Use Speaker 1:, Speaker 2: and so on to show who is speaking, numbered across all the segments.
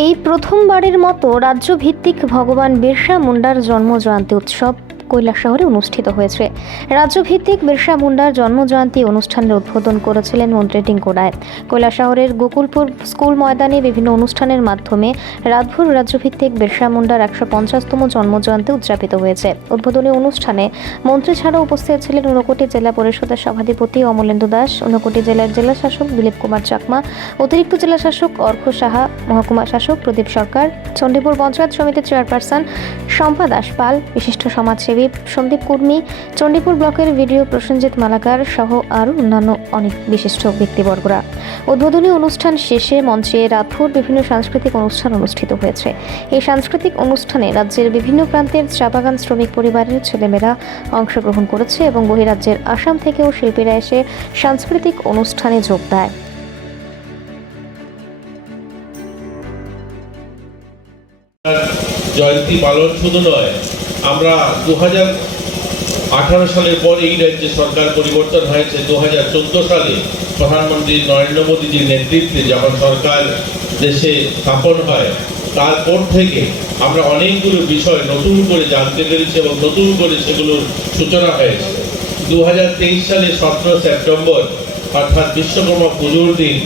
Speaker 1: এই প্রথমবারের মতো রাজ্যভিত্তিক ভগবান বিরসা মুন্ডার জন্মজয়ন্তী উৎসব কৈলাসহরে অনুষ্ঠিত হয়েছে। রাজ্যভিত্তিক বিরসা মুন্ডার জন্মজয়ন্তী অনুষ্ঠানের উদ্বোধন করেছিলেন মন্ত্রী টিঙ্কু রায়। কৈলাসহরের গোকুলপুর স্কুল ময়দানে বিভিন্ন অনুষ্ঠানের মাধ্যমে রাতভর রাজ্যভিত্তিক বিরসা মুন্ডার একশো পঞ্চাশতম জন্মজয়ন্তী উদযাপিত হয়েছে। উদ্বোধনী অনুষ্ঠানে মন্ত্রী ছাড়াও উপস্থিত ছিলেন ঊনকোটি জেলা পরিষদের সভাধিপতি অমলেন্দু দাস, ঊনকোটি জেলার জেলা শাসক দিলীপ কুমার চাকমা, অতিরিক্ত জেলা শাসক অর্ঘ সাহা, মহকুমা শাসক প্রদীপ সরকার, চণ্ডীপুর পঞ্চায়েত সমিতির চেয়ারপারসন শম্পা দাস পাল, বিশিষ্ট সমাজসেবী সন্দীপ কুর্মী, চণ্ডীপুর ব্লকের ভিডিও প্রসেনজিৎ মালাকার সহ আরও অন্যান্য অনেক বিশিষ্ট ব্যক্তিবর্গরা। উদ্বোধনী অনুষ্ঠান শেষে মঞ্চে রাতভর বিভিন্ন সাংস্কৃতিক অনুষ্ঠান অনুষ্ঠিত হয়েছে। এই সাংস্কৃতিক অনুষ্ঠানে রাজ্যের বিভিন্ন প্রান্তের চা বাগান শ্রমিক পরিবারের ছেলেমেয়েরা অংশগ্রহণ করেছে এবং বহিরাজ্যের আসাম থেকেও শিল্পীরা এসে সাংস্কৃতিক অনুষ্ঠানে যোগ দেয়।
Speaker 2: জয়ন্তী পালন শুধু নয়, আমরা দু আঠারো সালের পর এই রাজ্যে সরকার পরিবর্তন হয়েছে। দু হাজার চোদ্দ সালে প্রধানমন্ত্রী নরেন্দ্র মোদীজির নেতৃত্বে যখন সরকার দেশে স্থাপন হয়, তারপর থেকে আমরা অনেকগুলো বিষয় নতুন করে জানতে পেরেছি এবং নতুন করে সেগুলোর সূচনা হয়েছে। দু সালে সতেরো সেপ্টেম্বর অর্থাৎ বিশ্বকর্মা পুজোর দিন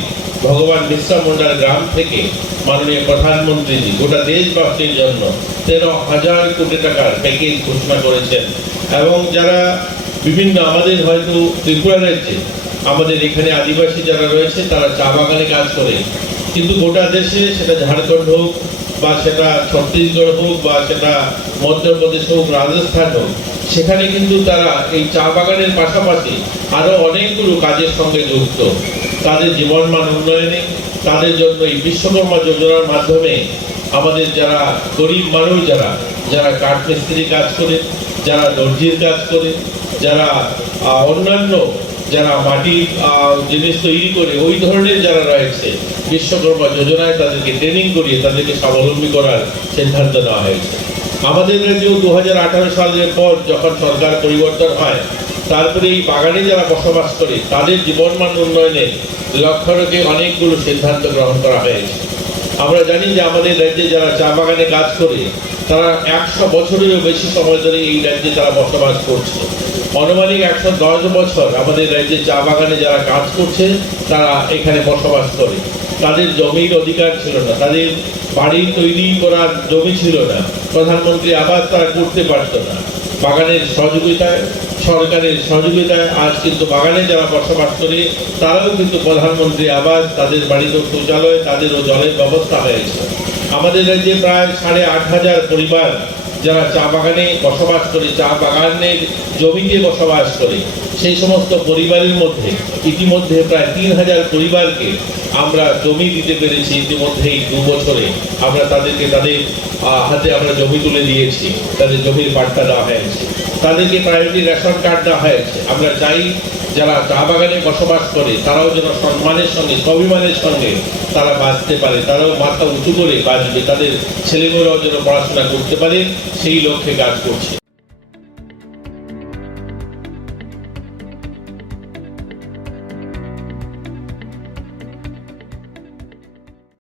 Speaker 2: ভগবান বিরসা গ্রাম থেকে মাননীয় প্রধানমন্ত্রীজি, গোটা দেশবাসীর জন্য তেরো হাজার কোটি টাকার প্যাকেজ ঘোষণা করেছেন। এবং যারা বিভিন্ন আমাদের হয়তো ত্রিপুরা রাজ্যে, আমাদের এখানে আদিবাসী যারা রয়েছে, তারা চা বাগানে কাজ করে। কিন্তু গোটা দেশে সেটা ঝাড়খণ্ড হোক বা সেটা ছত্তিশগড় হোক বা সেটা মধ্যপ্রদেশ হোক, রাজস্থান হোক সেখানে কিন্তু তারা এই চা বাগানের পাশাপাশি আরও অনেকগুলো কাজের সঙ্গে যুক্ত। তাদের জীবনমান উন্নয়নে, তাদের জন্য এই বিশ্বকর্মা যোজনার মাধ্যমে আমাদের যারা গরিব মানুষ যারা যারা কাঠমিস্ত্রি কাজ করে, যারা দর্জির কাজ করে, যারা অন্যান্য যারা মাটির জিনিস তৈরি করে, ওই ধরনের যারা রয়েছে বিশ্বকর্মা যোজনায় তাদেরকে ট্রেনিং করিয়ে তাদেরকে স্বাবলম্বী করার সিদ্ধান্ত নেওয়া হয়েছে। আমাদের রাজ্যেও দু হাজার আঠারো সালের পর যখন সরকার পরিবর্তন হয়, তারপরে এই বাগানে যারা বসবাস করে, তাদের জীবনমান উন্নয়নে লক্ষ্য রেখে অনেকগুলো সিদ্ধান্ত গ্রহণ করা হয়েছে। আমরা জানি যে আমাদের রাজ্যে যারা চা বাগানে কাজ করে, তারা একশো বছরেরও বেশি সময় ধরে এই রাজ্যে তারা বসবাস করছে। অনুমানিক একশো দশ বছর আমাদের রাজ্যে চা বাগানে যারা কাজ করছে, তারা এখানে বসবাস করে। তাদের জমির অধিকার ছিল না, তাদের বাড়ি তৈরি করার জমি ছিল না, প্রধানমন্ত্রী আবাস তারা করতে পারত না। বাগানের সহযোগিতায়, সরকারের সহযোগিতায় আজ কিন্তু বাগানে যারা বসবাস করে, তারাও কিন্তু প্রধানমন্ত্রী আবাস তাদের বাড়িতেও শৌচালয় তাদেরও জলের ব্যবস্থা হয়েছে। আমাদের রাজ্যে প্রায় সাড়ে আট হাজার পরিবার যারা চা বাগানে বসবাস করে, চা বাগানের জমিতে বসবাস করে, সেই সমস্ত পরিবারের মধ্যে ইতিমধ্যে প্রায় তিন হাজার পরিবারকে আমরা জমি দিতে পেরেছি। ইতিমধ্যেই দু বছরে আমরা তাদেরকে তাদের হাতে আমরা জমি তুলে দিয়েছি। তাদের জমির পাট্টা দেওয়া হয়েছে। তাদেরকে প্রায়োরিটি রেশন কার্ড দেওয়া হয়েছে। আমরা চাই যারা চা বাগানে বসবাস করে, তারাও যেন সম্মানের সঙ্গে, স্বাভিমানের সঙ্গে তারা বাঁচতে পারে, তারাও মাথা উঁচু করে বাঁচবে, তাদের ছেলেমেয়েরাও যেন পড়াশোনা করতে পারে, সেই লক্ষ্যে কাজ করছে।